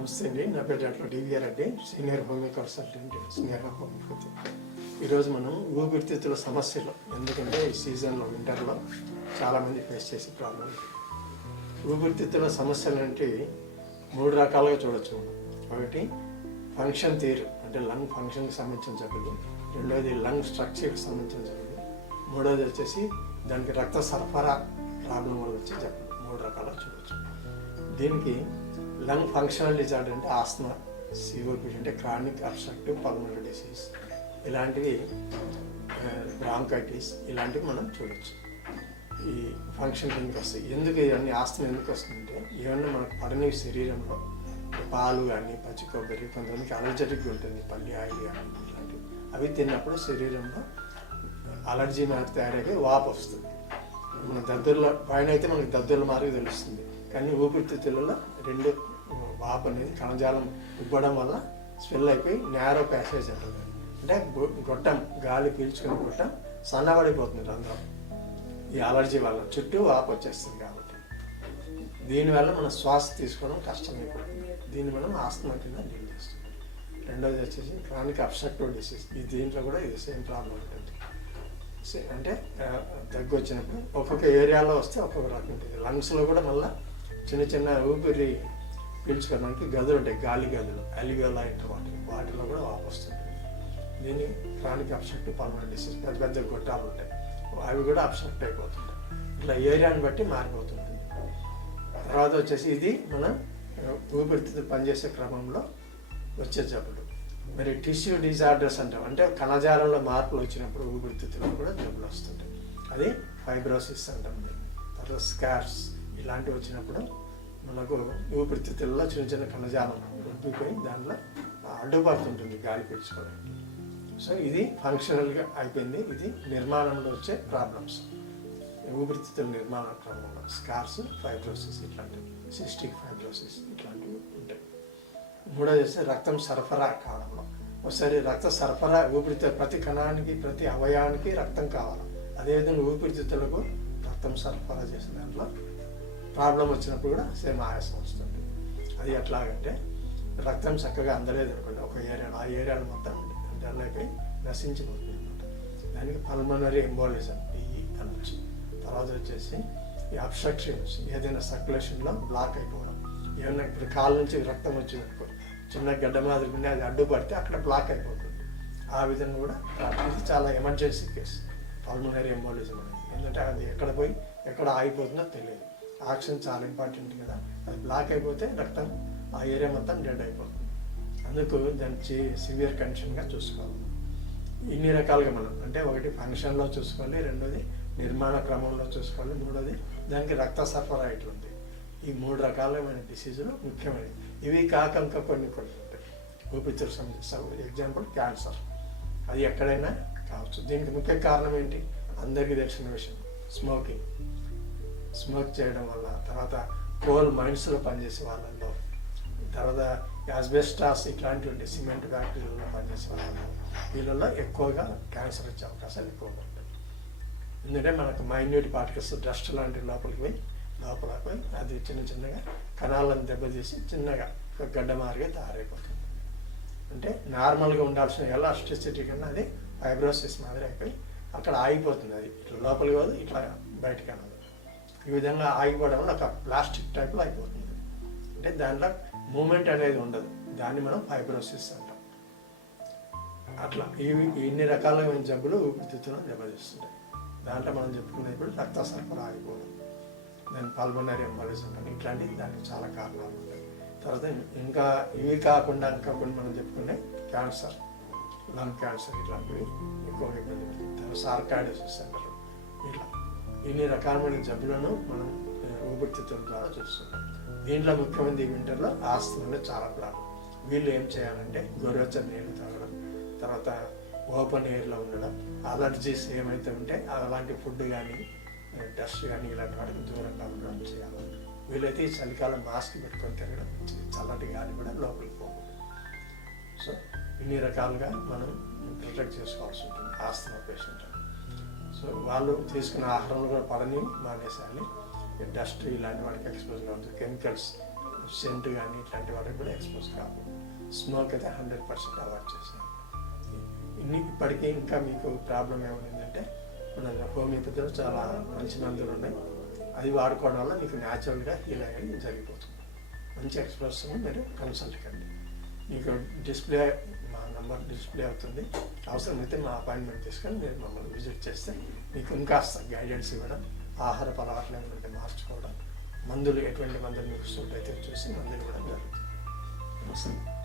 నమస్తే అండి. నా పేరు doctor DVR Reddy senior homoeo consultant senior homoeopathy ఈరోజు మనం ఊపిరితిత్తుల సమస్యలు ఎందుకంటే ఈ సీజన్లో వింటర్లో చాలామంది ఫేస్ చేసే ప్రాబ్లం ఊపిరితిత్తుల సమస్యలు అంటే మూడు రకాలుగా చూడొచ్చు. మనం ఒకటి ఫంక్షన్ తీరు అంటే లంగ్ ఫంక్షన్కి సంబంధించిన జబ్బులు. రెండోది లంగ్ స్ట్రక్చర్కి సంబంధించిన జబ్బులు. మూడవది వచ్చేసి దానికి రక్త సరఫరా ప్రాబ్లం వల్ల వచ్చే జబ్బులు. మూడు రకాలుగా చూడొచ్చు. దీనికి లంగ్ ఫంక్షనల్ డిజార్డర్ అంటే ఆస్మా సిఓపిడి అంటే క్రానిక్ అబ్స్ట్రక్టివ్ పల్మనరీ డిసీజ్. ఇలాంటివి బ్రాంకైటిస్ ఇలాంటివి మనం చూడొచ్చు. ఈ ఫంక్షన్ కిందకి వస్తాయి ఎందుకు ఇవన్నీ ఆస్తమా ఎందుకు వస్తుందంటే ఏమన్నా మనకు పడని శరీరంలో పాలు కానీ పచ్చి కొబ్బరి కొంతమందికి అలర్జెటిక్ ఉంటుంది పల్లి ఆయిల్ కానీ ఇలాంటివి. అవి తిన్నప్పుడు శరీరంలో అలర్జీ మనకు తయారైతే వాపు వస్తుంది. మన దద్దుర్ల పైన అయితే మనకి దద్దుర్ల మార్గం తెలుస్తుంది. కానీ ఊపిరితిత్తులలో రెండు వాపు అనేది కణజాలం ఇవ్వడం వల్ల స్వెల్ అయిపోయి నేరో ప్యాసేజ్ అంటుంది అంటే గొ- గొట్టం గాలి పీల్చుకుని గొట్టం సన్నబడిపోతుంది రంధ్రం. ఈ అలర్జీ వల్ల చుట్టూ వాపు వచ్చేస్తుంది కాబట్టి. దీనివల్ల మన శ్వాస తీసుకోవడం కష్టమైపోతుంది. దీన్ని మనం ఆస్తమా కింద డీల్ చేస్తాం రెండోది వచ్చేసి క్రానిక్ అబ్స్ట్రక్టివ్ డిసీజ్ ఈ దీంట్లో కూడా ఇది సేమ్ ప్రాబ్లం ఉంటుంది. సే- అంటే దగ్గు వచ్చినప్పుడు ఒక్కొక్క ఏరియాలో వస్తే ఒక్కొక్క రకం ఉంటుంది. లంగ్స్లో కూడా మళ్ళీ చిన్న చిన్న ఊపిరి పీల్చుకోవడానికి గదులు ఉంటాయి గాలి గదులు అలివేలా ఇంటర్ వాటి వాటిలో కూడా వాపు వస్తుంటుంది దీన్ని క్రానిక్ అబ్స్ట్రక్టివ్ పర్మనెంట్ డిసీజ్ పెద్ద పెద్ద గొట్టాలు ఉంటాయి. అవి కూడా అబ్స్ట్రక్ట్ అయిపోతుంటాయి. ఇట్లా ఏరియాని బట్టి మారిపోతుంటుంది తర్వాత వచ్చేసి ఇది మన ఊపిరితిత్తు ఊపిరితిత్తులు పనిచేసే క్రమంలో వచ్చే జబ్బులు. మరి టిష్యూ డిజార్డర్స్ అంటాం. అంటే కణజాలంలో మార్పులు వచ్చినప్పుడు ఊపిరితిత్తులో కూడా జబ్బులు వస్తుంటాయి. అది ఫైబ్రోసిస్ అంటాం తర్వాత స్కార్స్. ఇలాంటివి వచ్చినప్పుడు మనకు ఊపిరితిత్తుల్లో చిన్న చిన్న కణజాలం ఉబ్బిపోయి దాంట్లో అడ్డుపడుతుంటుంది గాలి పీల్చుకోవడానికి సో ఇది ఫంక్షనల్గా అయిపోయింది. ఇది నిర్మాణంలో వచ్చే ప్రాబ్లమ్స్ ఊపిరితిత్తుల నిర్మాణ క్రమంలో స్కార్స్ ఫైబ్రోసిస్ ఇట్లాంటివి సిస్టిక్ ఫైబ్రోసిస్ ఇట్లాంటివి ఉంటాయి. మూడోది వచ్చి రక్తం సరఫరా కావడంలో. ఒకసారి రక్త సరఫరా ఊపిరితిత్తుల ప్రతి కణానికి ప్రతి అవయవానికి రక్తం కావాలి. అదేవిధంగా ఊపిరితిత్తులకు రక్తం సరఫరా చేసిన దాంట్లో ప్రాబ్లం వచ్చినప్పుడు కూడా సేమ్ ఆయాసం వస్తుంది. అది ఎట్లాగంటే రక్తం చక్కగా అందలేదు అనుకోండి. ఒక ఏరియాలో ఆ ఏరియాలో మొత్తం డల్ అయిపోయి నశించిపోతుంది అనమాట దానికి పల్మనరీ ఎంబోలిజం ఈ అనొచ్చు తర్వాత వచ్చేసి ఈ అబ్స్ట్రక్షన్స్ ఏదైనా సర్క్యులేషన్లో బ్లాక్ అయిపోవడం. ఏమన్నా ఇప్పుడు కాళ్ళ నుంచి రక్తం వచ్చింది అనుకో చిన్న గడ్డ మాదిరి ఉండి అది అడ్డుపడితే అక్కడ బ్లాక్ అయిపోతుంది. ఆ విధంగా కూడా ఇది చాలా ఎమర్జెన్సీ కేసు పల్మనరీ ఎంబోలిజం అనేది. ఎందుకంటే అది ఎక్కడ పోయి ఎక్కడ ఆగిపోతుందో తెలియదు. ఆక్సిజన్ చాలా ఇంపార్టెంట్ కదా. అది బ్లాక్ అయిపోతే రక్తం ఆ ఏరియా మొత్తం డెడ్ అయిపోతుంది. అందుకు దాన్ని సివియర్ కండిషన్గా చూసుకోవాలి. ఇన్ని రకాలుగా మనం అంటే ఒకటి ఫంక్షన్లో చూసుకోవాలి రెండోది నిర్మాణ క్రమంలో చూసుకోవాలి మూడోది దానికి రక్త సరఫరా ఇట్లుంది ఈ మూడు రకాలమైన డిసీజులు ముఖ్యమైనవి. ఇవి కాక ఇంకా కొన్ని కొన్ని ఉంటాయి. ఊపిరితిత్తుల సమస్య ఎగ్జాంపుల్ క్యాన్సర్ అది ఎక్కడైనా కావచ్చు. దీనికి ముఖ్య కారణం ఏంటి? అందరికీ తెలిసిన విషయం స్మోకింగ్ స్మోక్ చేయడం వల్ల తర్వాత కోల్ మైన్స్లో పనిచేసే వాళ్ళల్లో తర్వాత యాజ్బెస్టాస్ ఇట్లాంటివి సిమెంట్ ఫ్యాక్టరీలలో పనిచేసే వాళ్ళలో వీళ్ళల్లో ఎక్కువగా క్యాన్సర్ వచ్చే అవకాశాలు ఎక్కువగా ఉంటాయి. ఎందుకంటే మనకు మైన్యూట్ పార్టికల్స్ డస్ట్ లాంటి లోపలికి పోయి లోపల పోయి అది చిన్న చిన్నగా కణాలను దెబ్బతీసి చిన్నగా ఒక గడ్డ మారిగా తయారైపోతుంది. అంటే నార్మల్గా ఉండాల్సిన ఎలాస్టిసిటీ కన్నా అది ఫైబ్రోసిస్ మాదిరి అయిపోయి అక్కడ ఆగిపోతుంది. అది ఇట్లా లోపలికి పోదు ఇట్లా బయటకు అనదు ఈ విధంగా ఆగిపోవడం వల్ల ఒక ప్లాస్టిక్ టైప్లో అయిపోతుంది. అంటే దాంట్లో మూమెంట్ అనేది ఉండదు. దాన్ని మనం ఫైబ్రోసిస్ అంటాం. అట్లా ఇవి ఇన్ని రకాలైన జబ్బులు ఊపిరితిత్తులను దెబ్బతీస్తుంటాయి. దాంట్లో మనం చెప్పుకునేప్పుడు రక్త సరఫరా ఆగిపోవడం దాని పల్మనరీ ఎంబాలిజం అని ఇట్లాంటివి దానికి చాలా కారణాలు ఉంటాయి. తర్వాత ఇంకా ఇవి కాకుండా ఇంకా కొన్ని మనం చెప్పుకునే క్యాన్సర్ లంగ్ క్యాన్సర్ ఇట్లాంటివి ఎక్కువ ఇబ్బంది పెడుతుంది. తర్వాత అంటారు. ఇట్లా ఇన్ని రకాలమైన జబ్బులను మనం ఆ, ఊపిరితిత్తుల ద్వారా చూస్తున్నాం. దీంట్లో ముఖ్యమైనది వింటర్లో ఆస్తమా చాలా ప్రాబ్లం వీళ్ళు ఏం చేయాలంటే గొర్రెచ్చ నీళ్ళు తాగడం తర్వాత ఓపెన్ ఎయిర్లో ఉండడం అలర్జీస్ ఏమైతే ఉంటే అలాంటి ఫుడ్ కానీ డస్ట్ కానీ ఇలాంటి వాటికి దూరంగా ఉండడం చేయాలి. వీళ్ళైతే ఈ చలికాలం మాస్క్ పెట్టుకొని తిరగడం చల్లటి గాలి కూడా లోపలికి పోకూడదు. సో ఇన్ని రకాలుగా మనం ప్రొటెక్ట్ చేసుకోవాల్సి ఉంటుంది. Asthma patient. సో వాళ్ళు తీసుకున్న ఆహారంలో కూడా పడని మానేసేయాలి డస్ట్ ఇలాంటి వాటికి ఎక్స్పోజ్ కావద్దు. కెమికల్స్ సెంట్ కానీ ఇట్లాంటి వాటికి కూడా ఎక్స్పోజ్ కాదు స్మోక్ అయితే హండ్రెడ్ పర్సెంట్ అవాయిడ్ చేశాను ఇన్ని ఇప్పటికీ ఇంకా మీకు ప్రాబ్లం ఏమైందంటే మన హోమియోపతిలో చాలా మంచి మందులు ఉన్నాయి. అది వాడుకోవడం వల్ల మీకు న్యాచురల్గా హీల్ అయ్యేది జరిగిపోతుంది. మంచి ఎక్స్ప్రెస్ మీరు కన్సల్ట్ కండి మీకు డిస్ప్లే నంబర్ డిస్ప్లే అవుతుంది. అవసరమైతే మా అపాయింట్మెంట్ తీసుకొని మీరు మమ్మల్ని విజిట్ చేస్తే మీకు ఇంకాస్త గైడెన్స్ ఇవ్వడం ఆహార అలవాట్లు అంటే మార్చుకోవడం మందులు ఎటువంటి మందులు మీకు సూట్ అయితే చూసి మందులు ఇవ్వడం జరుగుతుంది. నమస్తే.